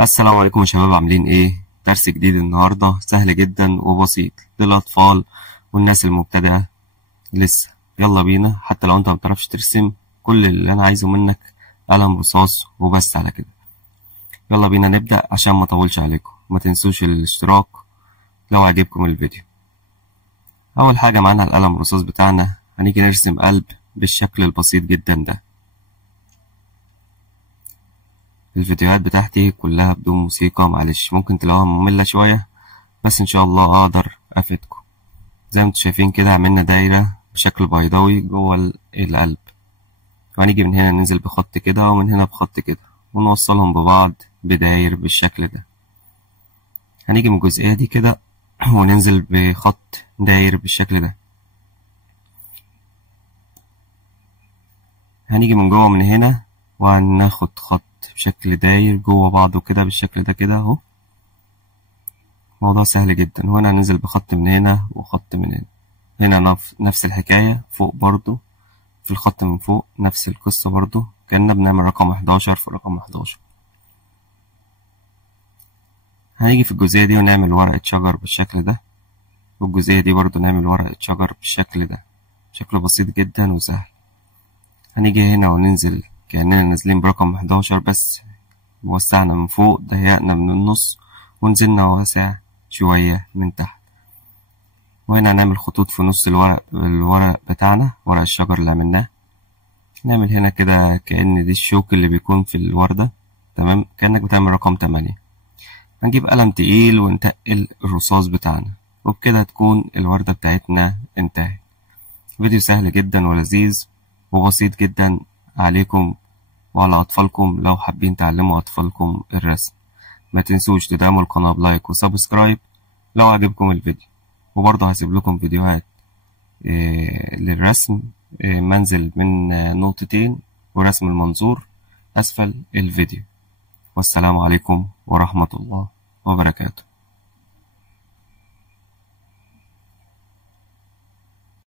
السلام عليكم يا شباب، عاملين ايه؟ درس جديد النهاردة سهل جدا وبسيط للأطفال والناس المبتدئة لسه. يلا بينا. حتى لو انت مبتعرفش ترسم، كل اللي انا عايزه منك قلم رصاص وبس على كده. يلا بينا نبدأ عشان ما اطولش عليكم. ما تنسوش الاشتراك لو عجبكم الفيديو. أول حاجة معانا القلم الرصاص بتاعنا، هنيجي نرسم قلب بالشكل البسيط جدا ده. الفيديوهات بتاعتي كلها بدون موسيقى، معلش ممكن تلاقوها مملة شوية، بس ان شاء الله اقدر افيدكم. زي ما انتم شايفين كده عملنا دايرة بشكل بيضاوي جوه القلب، وهنيجي من هنا ننزل بخط كده ومن هنا بخط كده ونوصلهم ببعض بداير بالشكل ده. هنيجي من الجزئية دي كده وننزل بخط داير بالشكل ده. هنيجي من جوه من هنا وهناخد خط بشكل داير جوه بعضه كده بالشكل ده كده اهو. موضوع سهل جدا. وهنا هننزل بخط من هنا وخط من هنا. هنا نفس الحكاية فوق برضو، في الخط من فوق نفس القصة برضو، كأننا بنعمل رقم 11 في رقم 11. هنيجي في الجزئية دي ونعمل ورقة شجر بالشكل ده، والجزئية دي برضو نعمل ورقة شجر بالشكل ده. شكله بسيط جدا وسهل. هنيجي هنا وننزل كأننا نازلين برقم 11، بس وسعنا من فوق، ضيقنا من النص، ونزلنا واسع شوية من تحت. وهنا هنعمل خطوط في نص الورق بتاعنا، ورق الشجر اللي عملناه. نعمل هنا كده كأن دي الشوك اللي بيكون في الوردة، تمام، كأنك بتعمل رقم 8. هنجيب قلم تقيل ونتقل الرصاص بتاعنا، وبكده تكون الوردة بتاعتنا انتهت. فيديو سهل جدا ولذيذ وبسيط جدا عليكم وعلى أطفالكم لو حابين تعلموا أطفالكم الرسم. ما تنسوش تدعموا القناة بلايك وسبسكرايب لو عجبكم الفيديو. وبرضه هسيب لكم فيديوهات للرسم، منزل من نقطتين ورسم المنظور أسفل الفيديو. والسلام عليكم ورحمة الله وبركاته.